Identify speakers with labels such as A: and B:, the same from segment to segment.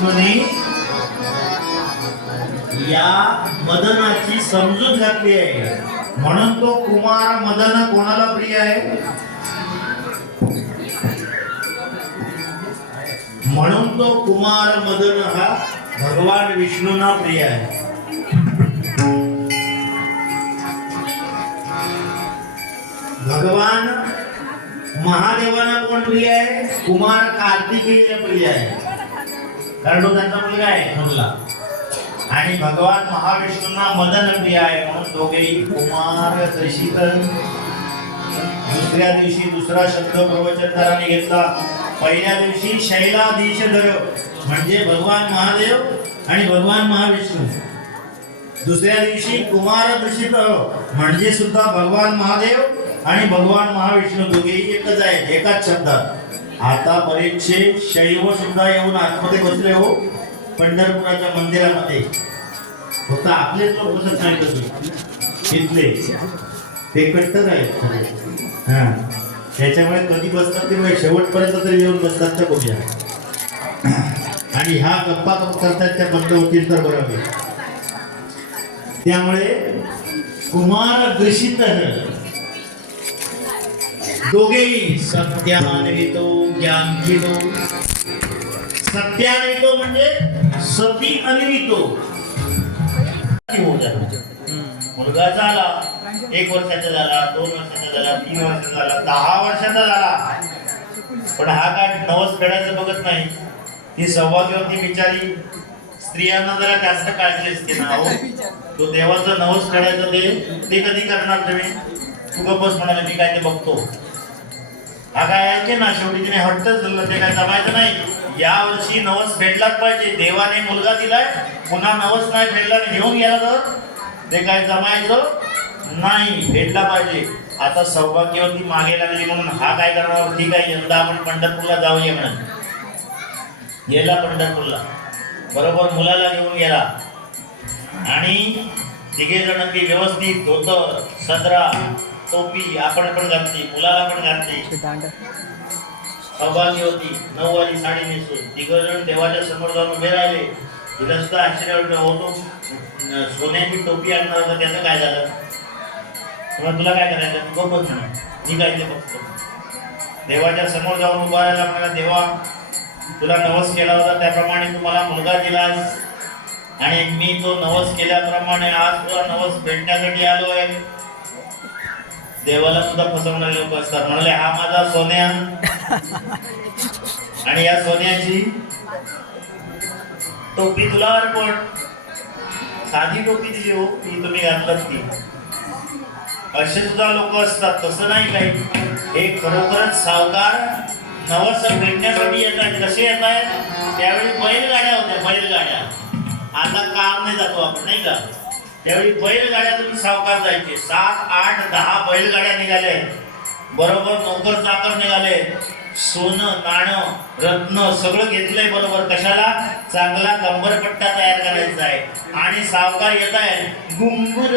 A: विष्णूने या मदनाची समजूत घातली आहे. म्हणून तो कुमार मदन कोणाला प्रिय आहे? म्हणून तो कुमार मदन हा भगवान विष्णूंना प्रिय आहे. भगवान महादेवाला कोण प्रिय आहे? कुमार कार्तिकेय प्रिय आहे. कारण तो त्यांचा मुलगा आहे मुलगा आणि भगवान महाविष्णूंना मदन प्रिय आहे म्हणून दोघेही कुमार दर्शित दुसऱ्या दिवशी दुसरा शब्द प्रवचनकाराने घेतला. पहिल्या दिवशी शैलाधीश धर म्हणजे भगवान महादेव आणि भगवान महाविष्णू. दुसऱ्या दिवशी कुमार दृषित म्हणजे सुद्धा भगवान महादेव आणि भगवान महाविष्णू दोघेही एकच आहेत एकाच शब्दात. आता बरेचसे शैव सुद्धा येऊन आतमध्ये बसले हो पंढरपुराच्या मंदिरामध्ये. फक्त आपलेच लोक बसत नाही तुम्ही तिथले ते कट्टर आहेत खरे. हा. त्याच्यामुळे कधी बसतात ते म्हणजे शेवटपर्यंत तरी येऊन बसतात त्या बघूया आणि ह्या गप्पा गप्प करतात त्या बंद होतील तर बरोबर. त्यामुळे कुमार दृषित दोघेही सत्यान्वितो ज्ञानवितो सत्यान्वितो म्हणजे सती अन्वितो मुलगा झाला एक वर्षाचा झाला दोन वर्षाचा झाला तीन वर्षाचा झाला दहा वर्षाचा झाला. पण हा काय नवस फेडायचं बघत नाही. ती सौभाग्यवती बिचारी स्त्रियांना जरा जास्त काळजी असते ना हो. तो देवाचं नवस फेडायचं ते ते कधी करणार तुम्ही? तू गप्पच म्हणाले मी काय ते बघतो. हा काय ना शेवटी तिने हट्टच धरलं. ते काय जमायचं नाही. या वर्षी नवस भेटलाच पाहिजे. देवाने मुलगा दिलाय. पुन्हा नवस नाही भेटला घेऊन गेला तर ते काय जमायचं नाही. भेटला पाहिजे. आता सौभाग्यवती मागे लागली म्हणून. हा काय करणार? ठीक आहे यंदा आपण पंढरपूरला जाऊया म्हणून. गेला पंढरपूरला. बरोबर मुलाला घेऊन गेला. आणि तिघे जण ती व्यवस्थित धोतर सदरा टोपी आपण पण घातली मुलाला पण घातली. सौभाग्य होती नऊवारी साडी नेसून. तिघ जण देवाच्या समोर जाऊन उभे राहिले. सुद्धा आश्चर्य होतो सोन्याची टोपी आणणार होता त्याचं काय झालं? मग तुला काय करायचं? तू म्हणा मी काय ते बघतो देवाच्या समोर जाऊन उभा राहिला म्हणाला देवा तुला नवस केला होता त्याप्रमाणे तू मला मुलगा दिलास. आणि मी तो नवस केल्याप्रमाणे आज तुला नवस भेटण्यासाठी आलो आहे देवाला सुद्धा फसवणारे लोक असतात. म्हणाले हा माझा सोन्या. आणि या सोन्याची टोपी तुला अर्पण. साधी टोपी दिली हो ती तुम्ही घातलात ती. असे सुद्धा लोक असतात. तसं नाही काही. हे खरोखरच सावकार नवस भेटण्यासाठी येत आहेत. कसे येत आहेत? त्यावेळी बैलगाड्या होत्या बैलगाड्या. आता काम नाही जातो आपण नाही का? त्यावेळी बैलगाड्यातून सावकार जायचे. सात आठ दहा बैलगाड्या निघाले बरोबर नोकर चाकर निघाले. सोनं नाणं रत्न सगळं घेतलंय बरोबर. कशाला? चांगला कंबरपट्टा तयार करायचा आहे. आणि सावकार येत आहे गुंगुर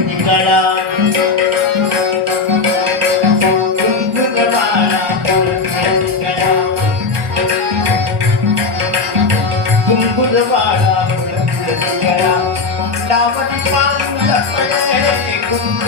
A: निघाला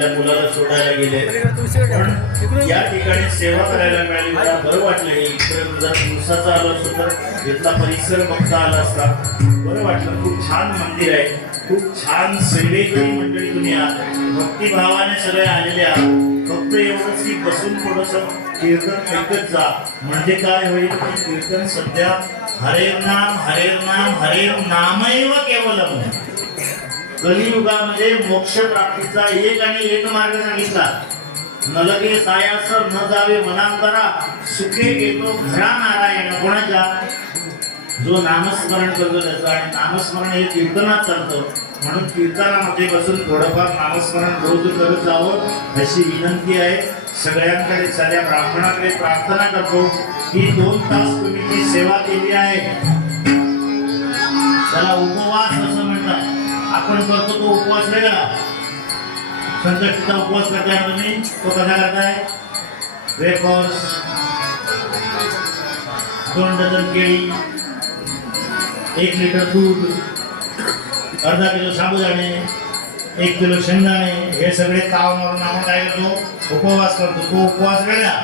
A: एखाद्या मुलाला सोडायला गेले. पण या ठिकाणी सेवा करायला मिळाली. मला बरं वाटलं इकडे तुझा दिवसाचा आलो असतो तर इथला परिसर बघता आला असता. बरं वाटलं. खूप छान मंदिर आहे. खूप छान सेवेची मंडळी तुम्ही आहात. भक्तिभावाने सगळे आलेले आहात. फक्त एवढंच की बसून थोडस कीर्तन ऐकत जा. म्हणजे काय होईल? की कीर्तन सध्या हरेर नाम हरेर नाम हरेर नामैव केवलम. कलियुगामध्ये मोक्ष प्राप्तीचा एक आणि एक मार्ग सांगितला. नलगे सायास न जावे मनांतरा सुखे येतो घरा नारायण कोणाच्या जो नामस्मरण करतो त्याचं आणि नामस्मरण हे कीर्तनात चालतं. म्हणून कीर्तनामध्ये बसून थोडंफार नामस्मरण रोज करत जावं अशी विनंती आहे. सगळ्यांकडे सगळ्या ब्राह्मणाकडे प्रार्थना करतो. ही दोन तास तुम्ही जी सेवा केली आहे. त्याला उपवास आपण करतो तो उपवास वेगळा. संकष्टीचा उपवास करताय तुम्ही तो कसा करताय? वेफर्स दोन डझन केळी एक लिटर दूध अर्धा किलो साबुदाणे एक किलो शेंगदाणे हे सगळे ताव मारून आपण काय करतो? उपवास करतो. तो उपवास वेगळा.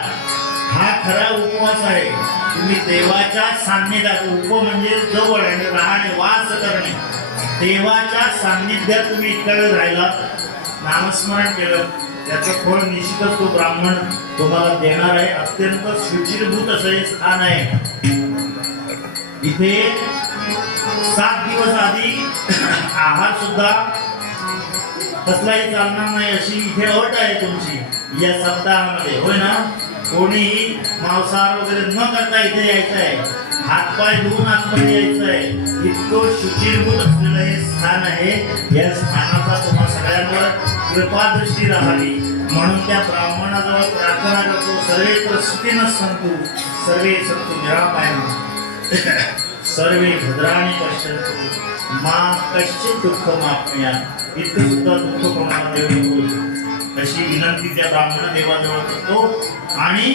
A: हा खरा उपवास आहे. तुम्ही देवाच्या सान्निध्यात उप म्हणजे जवळ आणि राहणे वास करणे. देवाच्या सान्निध्यात तुम्ही इतका वेळ राहिला नामस्मरण केलं त्याचं फळ निश्चितच तो ब्राह्मण तुम्हाला देणार आहे. अत्यंत शुचिरभूत असं हे स्थान आहे. इथे सात दिवस आधी आहार सुद्धा कसलाही चालणार नाही अशी इथे अट आहे तुमची या सप्ताहामध्ये. होय ना? कोणीही मांसाहार वगैरे न करता इथे यायचं आहे. हातपाय धुवून आतमध्ये यायचं आहे इतकं शुचिरभूत असलेलं हे स्थान आहे. या स्थानाचा तुम्हा सगळ्यांवर कृपादृष्टी राहावी. म्हणून त्या ब्राह्मणाजवळ प्रार्थना करतो. सर्वे प्रस्तुतीनं संतू सर्वे संतू निरापायना सर्वे भद्राने पश्यंतु मा कश्चित दुःख मापया इतकं सुद्धा दुःख कोणाला देऊ अशी विनंती त्या ब्राह्मण देवाजवळ करतो. आणि